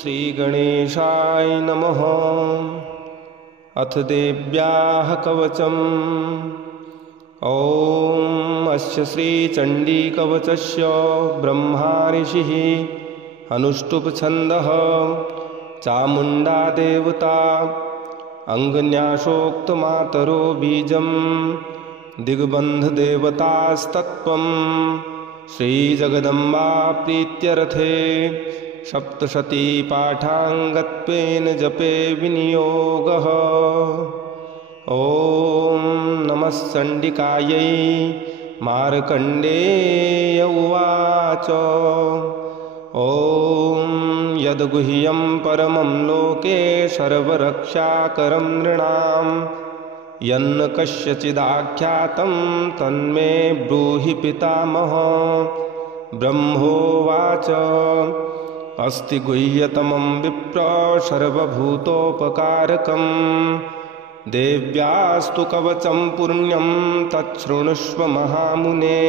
श्रीगणेशाय नमः। अथ देव्याः कवचम्। ॐ अस्य श्रीचण्डीकवचस्य ब्रह्मा ऋषिः अनुष्टुप् चामुण्डा देवता अङ्गन्यासोक्तमातरो बीजं दिग्बन्धदेवतास्तत्त्वं श्रीजगदम्बा प्रीत्यर्थे सप्तशती पाठाङ्गत्वेन जपे विनियोगः। ॐ नमः चण्डिकायै। मार्कण्डेय उवाच ॐ यद्गुह्यं परमं लोके सर्वरक्षाकरं नृणां यन्न कस्यचिदाख्यातं तन्मे ब्रूहि पितामह। ब्रह्मोवाच अस्ति गुह्यतमं विप्र सर्वभूतोपकारकं देव्यास्तु कवचं पुण्यं तच्छृणुष्व महामुने।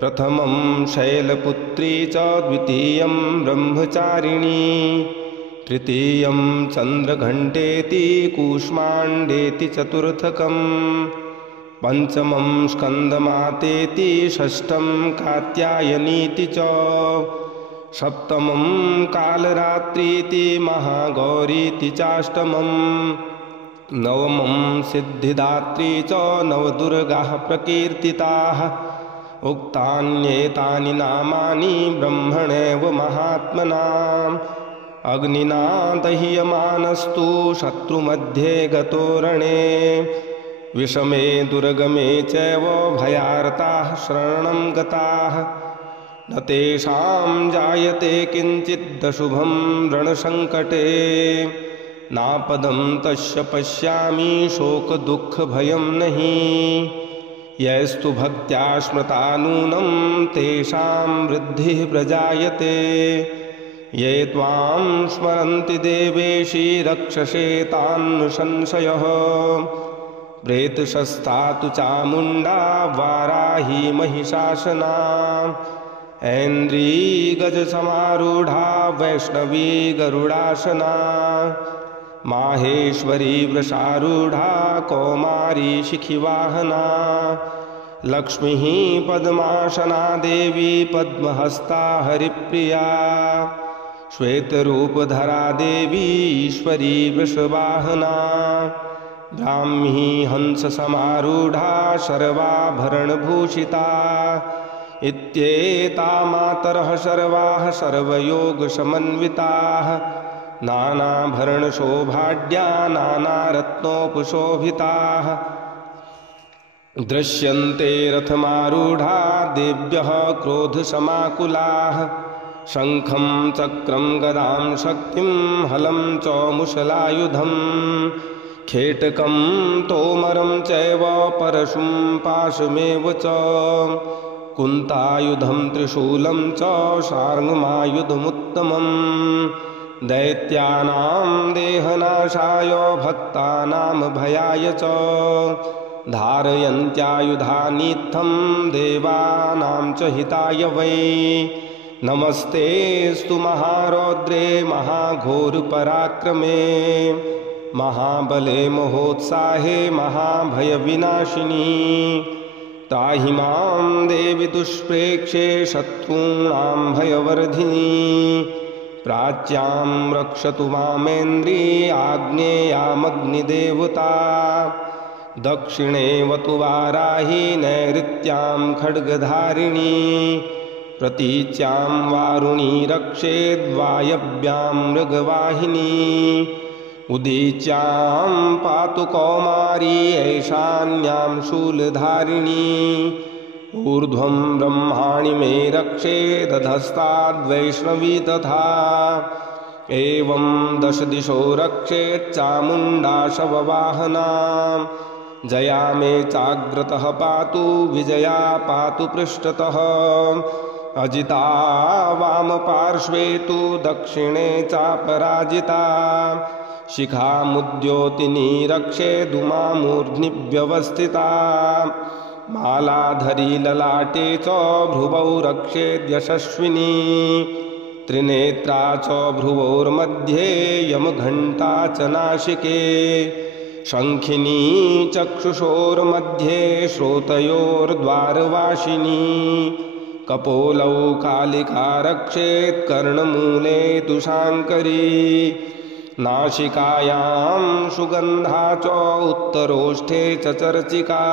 प्रथमं शैलपुत्री च द्वितीयं ब्रह्मचारिणी तृतीयं चन्द्रघण्टेति कूष्माण्डेति चतुर्थकं पंचमं स्कन्दमातेति षष्ठं कात्यायनीति च सप्तमं कालरात्रीति महागौरीति चाष्टमं नवमं सिद्धिदात्री च नवदुर्गाः प्रकीर्तिताः। उक्तान्येतानि नामानि ब्रह्मणैव महात्मना अग्निना दह्यमानस्तु शत्रुमध्ये गतो रणे विषमे दुर्गमे चैव भयार्ताः शरणं गताः न तेषां जायते किञ्चिदशुभं रणसङ्कटे नापदं तस्य पश्यामि शोकदुःखभयं नहि यैस्तु भक्त्या स्मृता नूनं तेषां वृद्धिः प्रजायते ये त्वां स्मरन्ति देवेशी रक्षसे तान् संशयः प्रेतशस्ता तु चामुण्डा वाराही महिषासना ऐन्द्री गजसमारूढा वैष्णवी गरुडासना माहेश्वरी वृषारूढ़ा कौमारी शिखिवाहना लक्ष्मी पद्मासना देवी पद्महस्ता हरिप्रिया श्वेतरूपधरा देवी ईश्वरी वृषवाहना ब्राह्मी हंससमारूढ़ा सर्वाभरणभूषिता इत्येता मातरः सर्वाः सर्वयोगसमन्विताः नानाभरणशोभाढ्या नानारत्नोपशोभिताः दृश्यन्ते रथमारूढ़ा देव्यः क्रोधसमाकुलाः शङ्खं चक्रं गदां शक्तिं हलं च मुशलायुधं खेटकं तोमरं चैव परशुं पाशमेव च कुन्तायुधं त्रिशूलं च शार्ङ्गमायुधमुत्तमम् दैत्यानां देहनाशाय भक्तानां भयाय च धारयन्त्यायुधानीत्थं देवानां च हिताय वै नमस्तेस्तु महारौद्रे महाघोरपराक्रमे महाबले महोत्साहे महाभयविनाशिनी त्राहि मां देवि दुष्प्रेक्षे शत्रूणां भयवर्धिनी प्राच्यां रक्षतु मामेन्द्री आग्नेयामग्निदेवता दक्षिणे वतु वाराही नैऋत्यां खड्गधारिणी प्रतीच्यां वारुणी रक्षेद्वायव्यां मृगवाहिनी उदीच्यां पातु कौमारी ऐशान्यां शूलधारिणी ऊर्ध्वं ब्रह्माणि मे रक्षेदधस्ताद्वैष्णवी तथा एवं दश दिशो रक्षेच्चामुण्डा शववाहना जया मे चाग्रतः पातु विजया पातु पृष्ठतः अजिता वामपार्श्वे तु दक्षिणे चापराजिता शिखामुद्योतिनी रक्षेदुमामूर्ध्नि व्यवस्थिता मालाधरी ललाटे च भ्रुवौ रक्षेद्यशस्विनी त्रिनेत्रा च भ्रुवोर्मध्ये यमघण्टा च नासिके शङ्खिनी चक्षुषोर्मध्ये श्रोतयोर्द्वारवासिनी कपोलौ कालिका रक्षेत् कर्णमूले तु शाङ्करी नासिकायां सुगन्धा च उत्तरोष्ठे च चर्चिका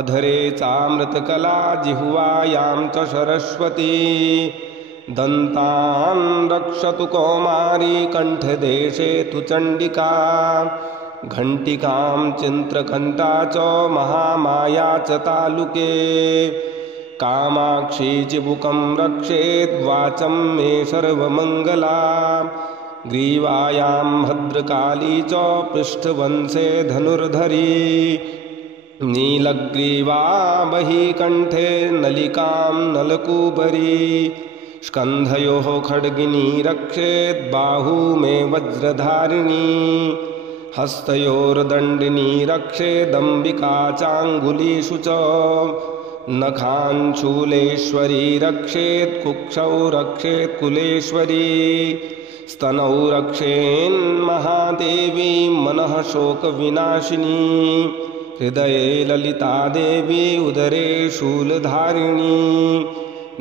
अधरे चामृतकला जिह्वायां च सरस्वती दन्तान् रक्षतु कौमारी कण्ठदेशे तु चण्डिका घण्टिकां चित्रघण्टा च महामाया च तालुके कामाक्षी चिबुकं रक्षेत् वाचं मे सर्वमङ्गला ग्रीवायां भद्रकाली च पृष्ठवंशे धनुर्धरी नीलग्रीवा बहिकण्ठे नलिकां नलकूपरी स्कन्धयोः खड्गिनी रक्षेत् बाहू मे वज्रधारिणी हस्तयोर्दण्डिनी रक्षेदम्बिका चाङ्गुलीषु च नखाञ्चूलेश्वरी रक्षेत् कुक्षौ रक्षेत् कुलेश्वरी स्तनौ रक्षेन्महादेवी मनः शोकविनाशिनी हृदये ललिता देवी उदरे शूलधारिणी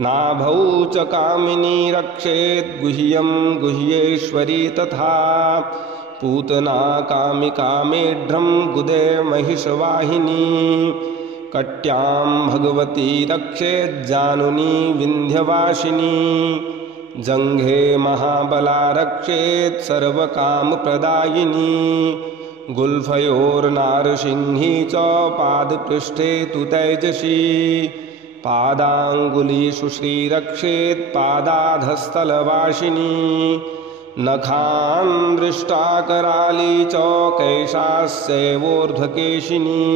नाभौ च कामिनी रक्षेत् गुह्यं गुह्येश्वरी तथा पूतना कामिका मेढ्रं गुदे महिषवाहिनी कट्यां भगवती रक्षेज्जानुनी विन्ध्यवासिनी जङ्घे महाबला रक्षेत् सर्वकामप्रदायिनी गुल्फयोर्नारसिंही च पादपृष्ठे तु तैजसी पादाङ्गुलीषु श्रीरक्षेत् पादाधस्थलवासिनी नखान् दृष्टाकराली च कैशास्यैवोर्ध्वकेशिनी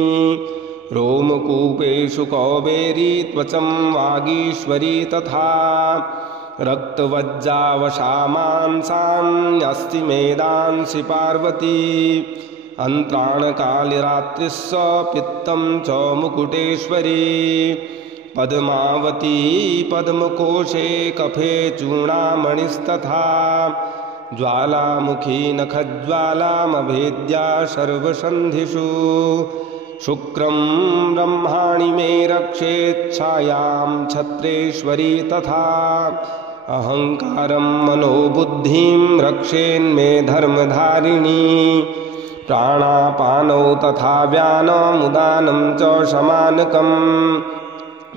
रोमकूपेषु कौबेरी त्वचं वागीश्वरी तथा रक्तवज्जावशामांसान्यस्तिमेदांसि पार्वती अन्त्राणकालिरात्रिस्स पित्तं च मुकुटेश्वरी पद्मावती पद्मकोशे कफे चूर्णामणिस्तथा ज्वालामुखी नखज्वालामभेद्या सर्वसन्धिषु शुक्रं ब्रह्माणि मे रक्षेच्छायां छत्रेश्वरी तथा अहङ्कारं मनोबुद्धिं रक्षेन्मे धर्मधारिणी प्राणापानौ तथा व्यानमुदानं च शमानकम्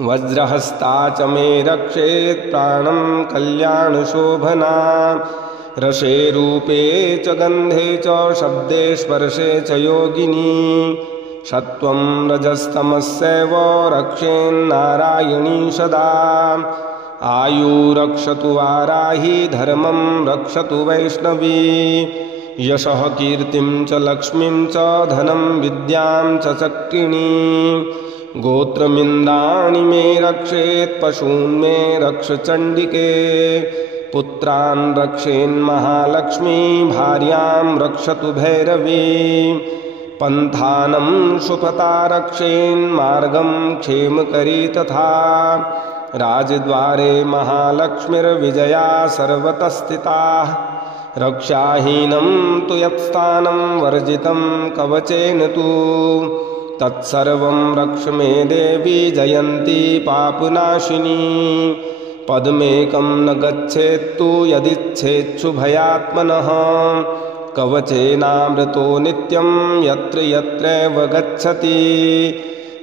वज्रहस्ता च मे रक्षेत् प्राणं कल्याणशोभना रसे रूपे च गन्धे च शब्दे स्पर्शे च योगिनी सत्वं रजस्तमस्यैव रक्षेन्नारायणी सदा आयु रक्षतु वाराही धर्मं रक्षतु वैष्णवी यशः कीर्तिं च लक्ष्मीं च धनं विद्यां च चक्रिणी गोत्रमिन्द्राणि मे रक्षेत् पशून् मे रक्ष चण्डिके पुत्रान् रक्षेन्महालक्ष्मी भार्यां रक्षतु भैरवी पन्थानं सुपता रक्षेन्मार्गं क्षेमकरी तथा राजद्वारे महालक्ष्मीर्विजया सर्वतः रक्षाहीनं तु यत्स्थानं वर्जितं कवचेन तु तत्सर्वं रक्ष मे देवी जयन्ती पापनाशिनी पद्मेकं न गच्छेत्तु यदिच्छेच्छु भयात्मनः कवचेनामृतो नित्यं यत्र यत्रैव गच्छति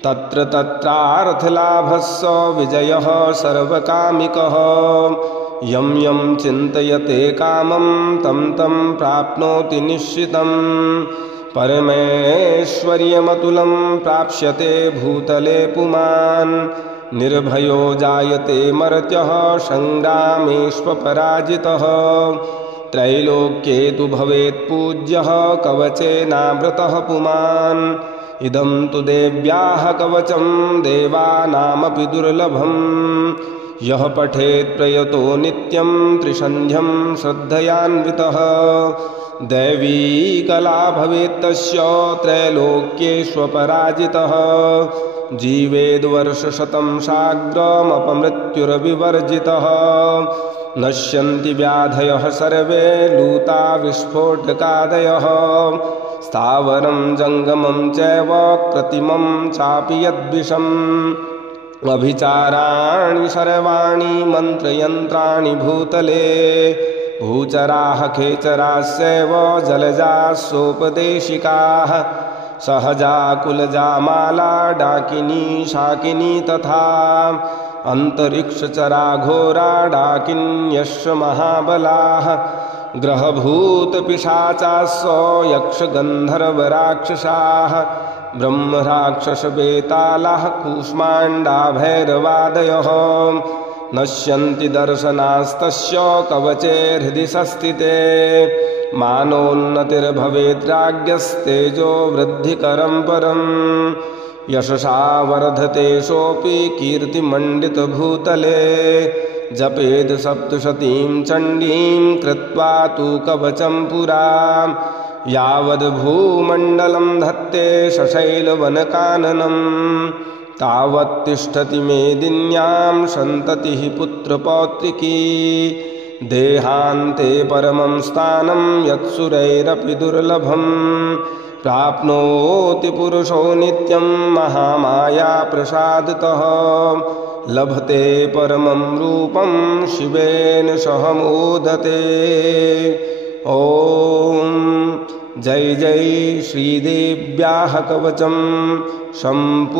तत्र तत्रार्थलाभस्य विजयः सर्वकामिकः यं यं चिन्तयते कामं तं तं प्राप्नोति निश्चितम् परमेश्वर्यमतुलं प्राप्स्यते भूतले पुमान् निर्भयो जायते मर्त्यः संग्रामेष्वपराजितः त्रैलोक्ये तु भवेत् पूज्यः कवचेनावृतः पुमान् इदं तु देव्याः कवचं देवानामपि दुर्लभम् यः पठेत् प्रयतो नित्यं त्रिसन्ध्यं श्रद्धयान्वितः दैवी कला भवेत् तस्य त्रैलोक्येष्वपराजितः जीवेद्वर्षशतं साग्रमपमृत्युर्विवर्जितः नश्यन्ति व्याधयः सर्वे लूता विस्फोटकादयः स्थावरं जङ्गमं चैव कृत्रिमं चापि यद्विषम् अभिचाराणि सर्वाणि मन्त्रयन्त्राणि भूतले भूचराः खेचराश्चैव जलजाः सोपदेशिकाः सहजा कुलजा माला डाकिनी शाकिनी तथा अन्तरिक्षचरा घोरा डाकिन्यश्च महाबलाः ग्रहभूतपिशाचास्सो यक्षगन्धर्वराक्षसाः ब्रह्मराक्षसवेतालाः कूष्माण्डा भैरवादयः नश्यन्ति दर्शनास्तस्य कवचे हृदि संस्थिते मानोन्नतिर्भवेद्राज्ञस्तेजो वृद्धिकरं परम् यशसा वर्धते सोऽपि कीर्तिमण्डितभूतले जपेद सप्तशतीं चण्डीं कृत्वा तु कवचं पुरा यावद्भूमण्डलं धत्ते सशैलवनकाननं तावत्तिष्ठति मेदिन्यां सन्ततिः पुत्रपौत्रिकी देहान्ते परमं स्थानं यत्सुरैरपि दुर्लभं प्राप्नोति पुरुषो नित्यं महामाया प्रसादतः लभते परमं रूपं शिवेन सह मोदते। ॐ जय जय श्रीदेव्याः कवचं सम्पूर्णम्।